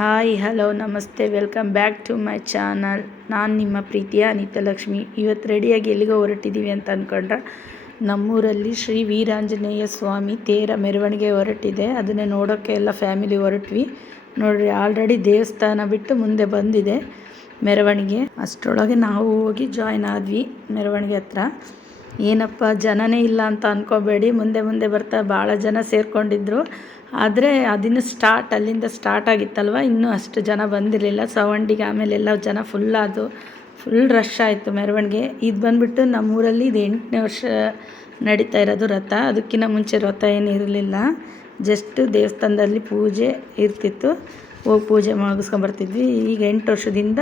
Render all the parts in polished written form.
Hi hello ನಮಸ್ತೆ welcome back to my channel. ನಾನು ನಿಮ್ಮ ಪ್ರೀತಿಯ ಅನಿತಲಕ್ಷ್ಮಿ. ಇವತ್ತು ರೆಡಿಯಾಗಿ ಎಲ್ಲಿಗೋ ಹೊರಟಿದ್ದೀವಿ ಅಂತ ಅಂದ್ಕೊಂಡ್ರೆ ನಮ್ಮೂರಲ್ಲಿ ಶ್ರೀ ವೀರಾಂಜನೇಯ ಸ್ವಾಮಿ ತೇರ ಮೆರವಣಿಗೆ ಹೊರಟಿದೆ. ಅದನ್ನೇ ನೋಡೋಕ್ಕೆ ಎಲ್ಲ ಫ್ಯಾಮಿಲಿ ಹೊರಟ್ವಿ. ನೋಡ್ರಿ, ಆಲ್ರೆಡಿ ದೇವಸ್ಥಾನ ಬಿಟ್ಟು ಮುಂದೆ ಬಂದಿದೆ ಮೆರವಣಿಗೆ. ಅಷ್ಟರೊಳಗೆ ನಾವು ಹೋಗಿ ಜಾಯ್ನ್ ಆದ್ವಿ ಮೆರವಣಿಗೆ ಹತ್ರ. ಏನಪ್ಪ ಜನನೇ ಇಲ್ಲ ಅಂತ ಅಂದ್ಕೋಬೇಡಿ, ಮುಂದೆ ಮುಂದೆ ಬರ್ತಾ ಭಾಳ ಜನ ಸೇರಿಕೊಂಡಿದ್ರು. ಆದರೆ ಅದಿನ್ನು ಅಲ್ಲಿಂದ ಸ್ಟಾರ್ಟ್ ಆಗಿತ್ತಲ್ವ, ಇನ್ನೂ ಅಷ್ಟು ಜನ ಬಂದಿರಲಿಲ್ಲ. ಸವಂಡಿಗೆ ಆಮೇಲೆ ಎಲ್ಲ ಜನ ಫುಲ್ ರಶ್ ಆಯಿತು ಮೆರವಣಿಗೆ. ಇದು ಬಂದುಬಿಟ್ಟು ನಮ್ಮೂರಲ್ಲಿ ಇದು 8ನೇ ವರ್ಷ ನಡೀತಾ ಇರೋದು ರಥ. ಅದಕ್ಕಿಂತ ಮುಂಚೆ ರಥ ಏನು ಇರಲಿಲ್ಲ, ಜಸ್ಟ್ ದೇವಸ್ಥಾನದಲ್ಲಿ ಪೂಜೆ ಇರ್ತಿತ್ತು, ಹೋಗಿ ಪೂಜೆ ಮುಗಿಸ್ಕೊಂಬರ್ತಿದ್ವಿ. ಈಗ 8 ವರ್ಷದಿಂದ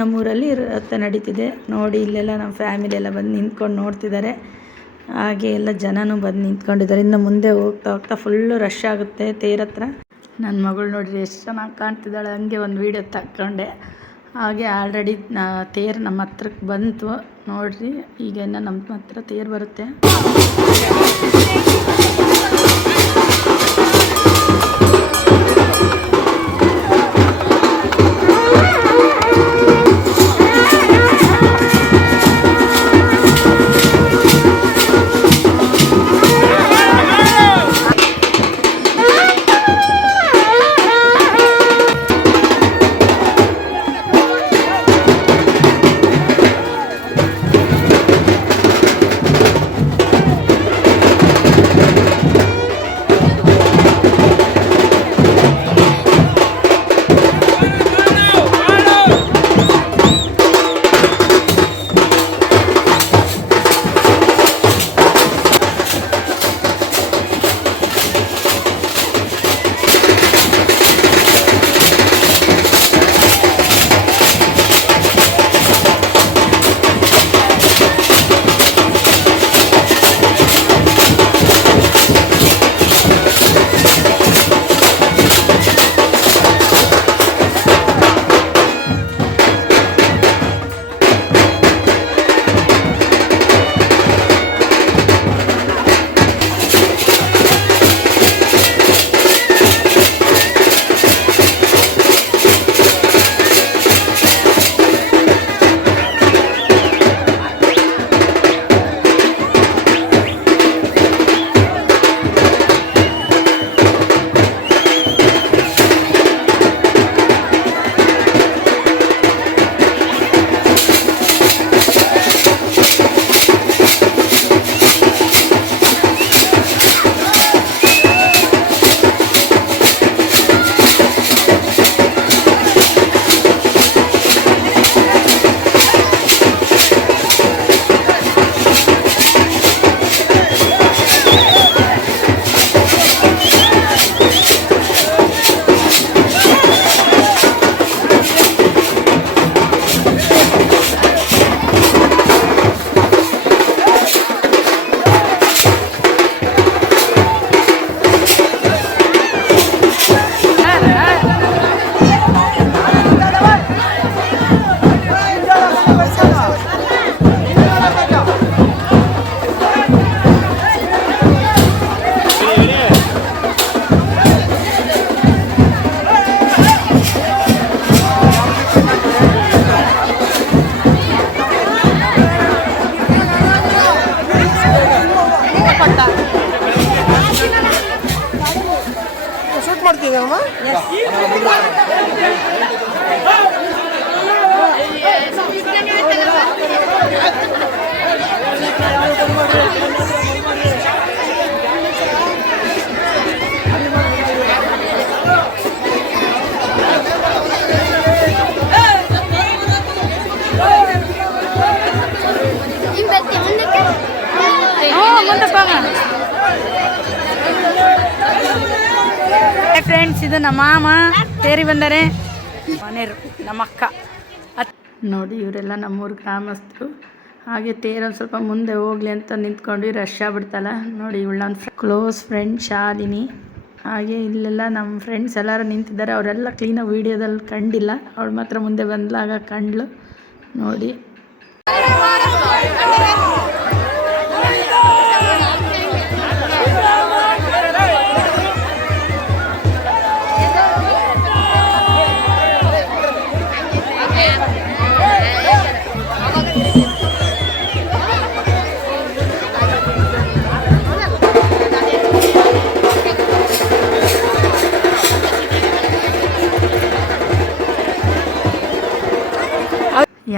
ನಮ್ಮೂರಲ್ಲಿ ರಥ ನಡೀತಿದೆ. ನೋಡಿ, ಇಲ್ಲೆಲ್ಲ ನಮ್ಮ ಫ್ಯಾಮಿಲಿ ಎಲ್ಲ ಬಂದು ನಿಂತ್ಕೊಂಡು ನೋಡ್ತಿದ್ದಾರೆ. ಹಾಗೆ ಎಲ್ಲ ಜನನೂ ಬಂದು ನಿಂತ್ಕೊಂಡಿದ್ದಾರೆ. ಇನ್ನು ಮುಂದೆ ಹೋಗ್ತಾ ಫುಲ್ಲು ರಶ್ ಆಗುತ್ತೆ ತೇರ ಹತ್ರ. ನನ್ನ ಮಗಳು ನೋಡಿರಿ ಎಷ್ಟು ಚೆನ್ನಾಗಿ ಕಾಣ್ತಿದ್ದಾಳೆ, ಹಂಗೆ ಒಂದು ವೀಡಿಯೋ ತಗೊಂಡೆ. ಹಾಗೆ ಆಲ್ರೆಡಿ ತೇರು ನಮ್ಮ ಹತ್ರಕ್ಕೆ ಬಂತು ನೋಡಿರಿ. ಈಗ ನಮ್ಮ ಹತ್ರ ತೇರು ಬರುತ್ತೆ. ಫ್ರೆಂಡ್ಸ್, ಇದು ನಮ್ಮ ಮಾಮ ತೇರಿ ಬಂದರೆ ಮನೆಯವರು, ನಮ್ಮ ಅಕ್ಕ. ನೋಡಿ, ಇವರೆಲ್ಲ ನಮ್ಮೂರು ಗ್ರಾಮಸ್ಥರು. ಹಾಗೆ ತೇರೊಂದು ಸ್ವಲ್ಪ ಮುಂದೆ ಹೋಗ್ಲಿ ಅಂತ ನಿಂತ್ಕೊಂಡು ರಶ್ ಆಗ್ಬಿಡ್ತಲ್ಲ. ನೋಡಿ, ಇವಳು ನನ್ನ ಕ್ಲೋಸ್ ಫ್ರೆಂಡ್ ಶಾಲಿನಿ. ಹಾಗೆ ಇಲ್ಲೆಲ್ಲ ನಮ್ಮ ಫ್ರೆಂಡ್ಸ್ ಎಲ್ಲರೂ ನಿಂತಿದ್ದಾರೆ. ಅವರೆಲ್ಲ ಕ್ಲೀನಾಗಿ ವೀಡಿಯೋದಲ್ಲಿ ಕಂಡಿಲ್ಲ, ಅವಳು ಮಾತ್ರ ಮುಂದೆ ಬಂದಾಗ ಕಂಡ್ಲು ನೋಡಿ.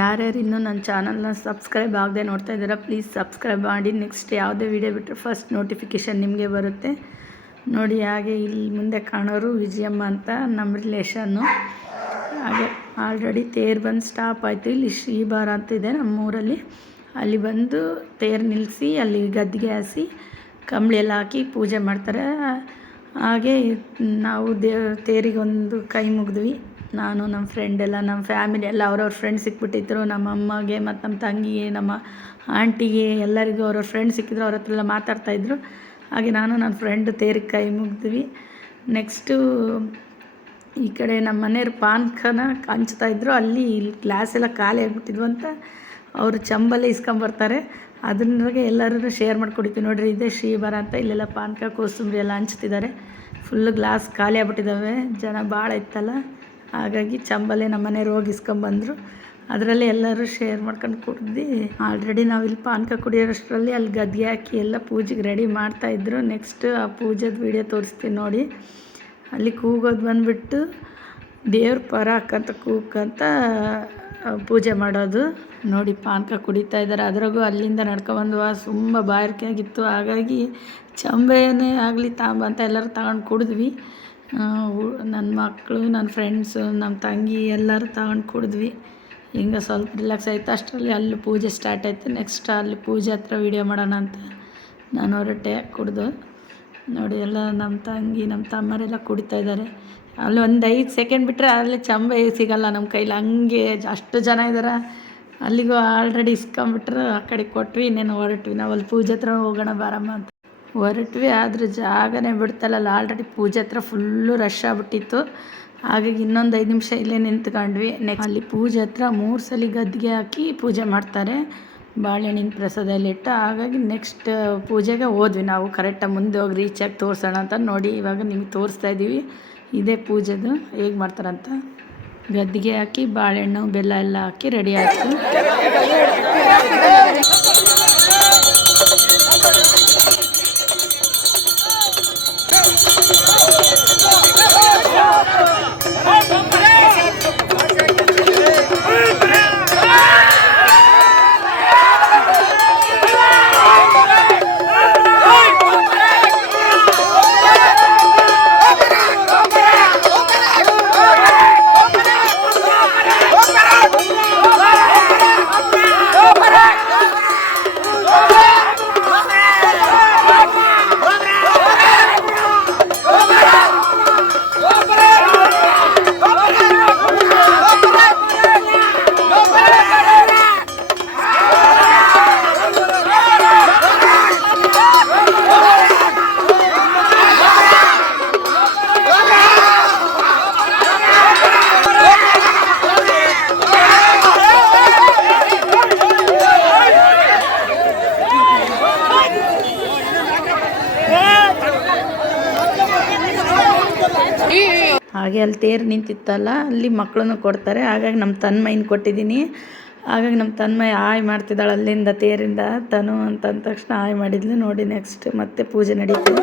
ಯಾರ್ಯಾರು ಇನ್ನೂ ನನ್ನ ಚಾನಲ್ನ ಸಬ್ಸ್ಕ್ರೈಬ್ ಆಗದೆ ನೋಡ್ತಾ ಇದ್ದೀರಾ ಪ್ಲೀಸ್ ಸಬ್ಸ್ಕ್ರೈಬ್ ಮಾಡಿ. ನೆಕ್ಸ್ಟ್ ಯಾವುದೇ ವಿಡಿಯೋ ಬಿಟ್ಟರೆ ಫಸ್ಟ್ ನೋಟಿಫಿಕೇಷನ್ ನಿಮಗೆ ಬರುತ್ತೆ ನೋಡಿ. ಹಾಗೆ ಇಲ್ಲಿ ಮುಂದೆ ಕಾಣೋರು ವಿಜಯಮ್ಮ ಅಂತ ನಮ್ಮ ರಿಲೇಷನ್ನು. ಹಾಗೆ ಆಲ್ರೆಡಿ ತೇರು ಬಂದು ಸ್ಟಾಪ್ ಆಯಿತು. ಇಲ್ಲಿ ಶ್ರೀಭಾರ ಅಂತ ಇದೆ ನಮ್ಮೂರಲ್ಲಿ, ಅಲ್ಲಿ ಬಂದು ತೇರು ನಿಲ್ಲಿಸಿ ಅಲ್ಲಿ ಗದ್ದಿಗೆ ಹಾಸಿ ಕಂಬಳಿ ಎಲ್ಲ ಹಾಕಿ ಪೂಜೆ ಮಾಡ್ತಾರೆ. ಹಾಗೆ ನಾವು ತೇರಿಗೆ ಒಂದು ಕೈ ಮುಗಿದ್ವಿ. ನಾನು ನಮ್ಮ ಫ್ರೆಂಡ್ ಎಲ್ಲ ನಮ್ಮ ಫ್ಯಾಮಿಲಿ ಎಲ್ಲ ಅವ್ರವ್ರ ಫ್ರೆಂಡ್ಸ್ ಸಿಕ್ಬಿಟ್ಟಿದ್ರು. ನಮ್ಮ ಅಮ್ಮಗೆ ಮತ್ತು ನಮ್ಮ ತಂಗಿಗೆ ನಮ್ಮ ಆಂಟಿಗೆ ಎಲ್ಲರಿಗೂ ಅವ್ರವ್ರ ಫ್ರೆಂಡ್ಸ್ ಸಿಕ್ಕಿದ್ರು. ಅವ್ರ ಹತ್ರ ಎಲ್ಲ ಮಾತಾಡ್ತಾಯಿದ್ರು. ಹಾಗೆ ನಾನು ನನ್ನ ಫ್ರೆಂಡ್ ತೇರಿಗೆ ಕೈ ಮುಗಿದ್ವಿ. ನೆಕ್ಸ್ಟು ಈ ಕಡೆ ನಮ್ಮ ಮನೆಯವ್ರು ಪಾನ್ಕನ ಹಂಚ್ತಾಯಿದ್ರು. ಅಲ್ಲಿ ಗ್ಲಾಸ್ ಎಲ್ಲ ಖಾಲಿ ಆಗಿಬಿಟ್ಟಿದ್ವು ಅಂತ ಅವರು ಚಂಬಲ್ಲೇ ಇಸ್ಕೊಂಬರ್ತಾರೆ. ಅದನ್ನಾಗೆ ಎಲ್ಲರೂ ಶೇರ್ ಮಾಡಿಕೊಡ್ತೀವಿ ನೋಡಿರಿ. ಇದೇ ಶ್ರೀಭಾರ ಅಂತ. ಇಲ್ಲೆಲ್ಲ ಪಾನ್ಕ ಕೋಸಂಬರಿ ಎಲ್ಲ ಹಂಚ್ತಿದ್ದಾರೆ. ಫುಲ್ಲು ಗ್ಲಾಸ್ ಖಾಲಿ ಆಗ್ಬಿಟ್ಟಿದ್ದಾವೆ, ಜನ ಭಾಳ ಇತ್ತಲ್ಲ, ಹಾಗಾಗಿ ಚಂಬಲ್ಲೇ ನಮ್ಮ ಮನೆಯವ್ರು ಹೋಗಿ ಇಸ್ಕೊಂಬಂದರು. ಅದರಲ್ಲಿ ಎಲ್ಲರೂ ಶೇರ್ ಮಾಡ್ಕೊಂಡು ಕುಡ್ದು ಆಲ್ರೆಡಿ ನಾವಿಲ್ಲಿ ಪಾನಕ ಕುಡಿಯೋಷ್ಟರಲ್ಲಿ ಅಲ್ಲಿ ಗದ್ಗೆ ಹಾಕಿ ಎಲ್ಲ ಪೂಜೆಗೆ ರೆಡಿ ಮಾಡ್ತಾಯಿದ್ರು. ನೆಕ್ಸ್ಟ್ ಆ ಪೂಜೆದು ವೀಡಿಯೋ ತೋರಿಸ್ತೀನಿ ನೋಡಿ. ಅಲ್ಲಿ ಕೂಗೋದು ಬಂದುಬಿಟ್ಟು ದೇವ್ರ ಪರಾಕ್ ಅಂತ ಕೂಗಂತ ಪೂಜೆ ಮಾಡೋದು ನೋಡಿ. ಪಾನಕ ಕುಡಿತಾ ಇದ್ದಾರೆ. ಅದ್ರಾಗೂ ಅಲ್ಲಿಂದ ನಡ್ಕೊಬಂದು ತುಂಬ ಬಾಯಾರಿಕೆ ಆಗಿತ್ತು. ಹಾಗಾಗಿ ಚಂಬೆನೇ ಆಗಲಿ ತಾಂಬ ಅಂತ ಎಲ್ಲರೂ ತಗೊಂಡು ಕುಡಿದ್ವಿ. ನನ್ನ ಮಕ್ಕಳು, ನನ್ನ ಫ್ರೆಂಡ್ಸು, ನಮ್ಮ ತಂಗಿ ಎಲ್ಲರೂ ತಗೊಂಡು ಕುಡಿದ್ವಿ. ಹಿಂಗೆ ಸ್ವಲ್ಪ ರಿಲ್ಯಾಕ್ಸ್ ಆಯಿತು. ಅಷ್ಟರಲ್ಲಿ ಅಲ್ಲಿ ಪೂಜೆ ಸ್ಟಾರ್ಟ್ ಆಯಿತು. ನೆಕ್ಸ್ಟ್ ಅಲ್ಲಿ ಪೂಜೆ ಹತ್ರ ವೀಡಿಯೋ ಮಾಡೋಣ ಅಂತ ನಾನು ಹೊರಟೆ. ಕುಡಿದು ನೋಡಿ ಎಲ್ಲ ನಮ್ಮ ತಂಗಿ ನಮ್ಮ ತಮ್ಮರೆಲ್ಲ ಕುಡಿತಾಯಿದ್ದಾರೆ. ಅಲ್ಲಿ ಒಂದು 5 ಸೆಕೆಂಡ್ ಬಿಟ್ಟರೆ ಅಲ್ಲಿ ಚಂಬೆ ಸಿಗೋಲ್ಲ ನಮ್ಮ ಕೈಲಿ, ಹಂಗೆ ಅಷ್ಟು ಜನ ಇದ್ದಾರೆ. ಅಲ್ಲಿಗೂ ಆಲ್ರೆಡಿ ಇಸ್ಕೊಂಬಿಟ್ರೆ ಆ ಕಡೆ ಕೊಟ್ವಿ. ಇನ್ನೇನು ಹೊರಟ್ವಿ. ನಾವು ಅಲ್ಲಿ ಪೂಜೆ ಹತ್ರ ಹೋಗೋಣ ಬಾರಮ್ಮ ಅಂತ ಹೊರಟ್ವಿ. ಆದರೆ ಜಾಗನೇ ಬಿಡ್ತಲ್ಲ, ಆಲ್ರೆಡಿ ಪೂಜೆ ಹತ್ರ ಫುಲ್ಲು ರಶ್ ಆಗಿಬಿಟ್ಟಿತ್ತು. ಹಾಗಾಗಿ ಇನ್ನೊಂದು 5 ನಿಮಿಷ ಇಲ್ಲೇ ನಿಂತ್ಕೊಂಡ್ವಿ. ಅಲ್ಲಿ ಪೂಜೆ ಹತ್ರ 3 ಸಲ ಗದ್ದಿಗೆ ಹಾಕಿ ಪೂಜೆ ಮಾಡ್ತಾರೆ, ಬಾಳೆಹಣ್ಣಿನ ಪ್ರಸಾದ ಎಲ್ಲ ಇಟ್ಟು. ಹಾಗಾಗಿ ನೆಕ್ಸ್ಟ್ ಪೂಜೆಗೆ ಹೋದ್ವಿ ನಾವು. ಕರೆಕ್ಟಾಗಿ ಮುಂದೆ ಹೋಗಿ ರೀಚಾಗಿ ತೋರಿಸೋಣ ಅಂತ ನೋಡಿ ಇವಾಗ ನಿಮಗೆ ತೋರಿಸ್ತಾ ಇದ್ದೀವಿ. ಇದೇ ಪೂಜೆದು ಹೇಗೆ ಮಾಡ್ತಾರಂತ. ಗದ್ದಿಗೆ ಹಾಕಿ ಬಾಳೆಹಣ್ಣು ಬೆಲ್ಲ ಎಲ್ಲ ಹಾಕಿ ರೆಡಿ ಆಯಿತು. ಹಾಗೆ ಅಲ್ಲಿ ತೇರು ನಿಂತಿತ್ತಲ್ಲ, ಅಲ್ಲಿ ಮಕ್ಕಳನ್ನು ಕೊಡ್ತಾರೆ. ಹಾಗಾಗಿ ನಮ್ಮ ತನ್ಮಯ್ಯನ ಕೊಟ್ಟಿದ್ದೀನಿ. ಹಾಗಾಗಿ ನಮ್ಮ ತನ್ಮಯ್ಯ ಹಾಯ್ ಮಾಡ್ತಿದ್ದಾಳೆ ಅಲ್ಲಿಂದ ತೇರಿಂದ. ತನು ಅಂತ ಅಂದ ತಕ್ಷಣ ಹಾಯ್ ಮಾಡಿದ್ಲು ನೋಡಿ. ನೆಕ್ಸ್ಟ್ ಮತ್ತೆ ಪೂಜೆ ನಡೀತು.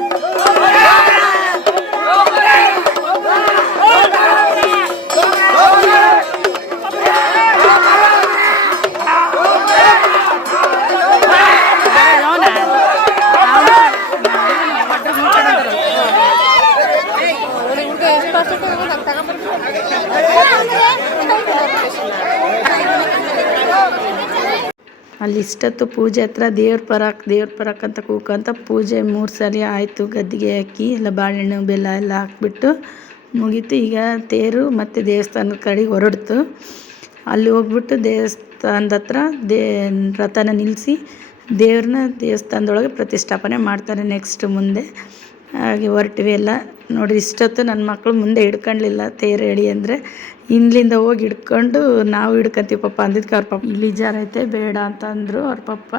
ಅಲ್ಲಿ ಇಷ್ಟೊತ್ತು ಪೂಜೆ ಹತ್ರ ದೇವ್ರ ಪರಾಕ್ ಅಂತ ಕೂಕಂತ ಪೂಜೆ 3 ಸಲ ಆಯಿತು. ಗದ್ದಿಗೆ ಹಾಕಿ ಎಲ್ಲ ಬಾಳೆಹಣ್ಣು ಬೆಲ್ಲ ಎಲ್ಲ ಹಾಕ್ಬಿಟ್ಟು ಮುಗೀತು. ಈಗ ತೇರು ಮತ್ತು ದೇವಸ್ಥಾನದ ಕಡೆಗೆ ಹೊರಡ್ತು. ಅಲ್ಲಿ ಹೋಗ್ಬಿಟ್ಟು ದೇವಸ್ಥಾನದ ಹತ್ರ ರಥನ ನಿಲ್ಲಿಸಿ ದೇವ್ರನ್ನ ದೇವಸ್ಥಾನದೊಳಗೆ ಪ್ರತಿಷ್ಠಾಪನೆ ಮಾಡ್ತಾರೆ. ನೆಕ್ಸ್ಟ್ ಮುಂದೆ ಹಾಗೆ ಹೊರಟ್ವಿ ಎಲ್ಲ ನೋಡಿ. ಇಷ್ಟೊತ್ತು ನನ್ನ ಮಕ್ಕಳು ಮುಂದೆ ಹಿಡ್ಕೊಳ್ಳಿಲ್ಲ ತೇರು ಎಳಿ ಅಂದರೆ, ಹಿಂದ್ಲಿಂದ ಹೋಗಿ ಹಿಡ್ಕೊಂಡು ನಾವು ಹಿಡ್ಕೊಂತೀವಿ ಪಪ್ಪ ಅಂದಿದ್ದಕ್ಕೆ ಅವ್ರ ಪಪ್ಪ ಇಲ್ಲಿ ಜಾರೈತೆ ಬೇಡ ಅಂತ ಅಂದರು ಅವ್ರ ಪಪ್ಪ.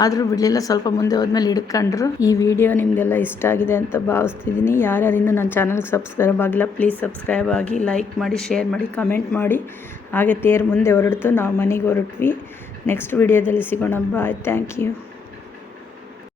ಆದರೂ ಬಿಡಲಿಲ್ಲ, ಸ್ವಲ್ಪ ಮುಂದೆ ಹೋದ್ಮೇಲೆ ಹಿಡ್ಕೊಂಡ್ರು. ಈ ವಿಡಿಯೋ ನಿಮಗೆಲ್ಲ ಇಷ್ಟ ಆಗಿದೆ ಅಂತ ಭಾವಿಸ್ತಿದ್ದೀನಿ. ಯಾರ್ಯಾರು ಇನ್ನೂ ನನ್ನ ಚಾನಲ್ಗೆ ಸಬ್ಸ್ಕ್ರೈಬ್ ಆಗಿಲ್ಲ ಪ್ಲೀಸ್ ಸಬ್ಸ್ಕ್ರೈಬ್ ಆಗಿ, ಲೈಕ್ ಮಾಡಿ, ಶೇರ್ ಮಾಡಿ, ಕಮೆಂಟ್ ಮಾಡಿ. ಹಾಗೆ ತೇರು ಮುಂದೆ ಹೊರಡ್ತು, ನಾವು ಮನೆಗೆ ಹೊರಟ್ವಿ. ನೆಕ್ಸ್ಟ್ ವಿಡಿಯೋದಲ್ಲಿ ಸಿಗೋಣ. ಬಾಯ್, ಥ್ಯಾಂಕ್ ಯು.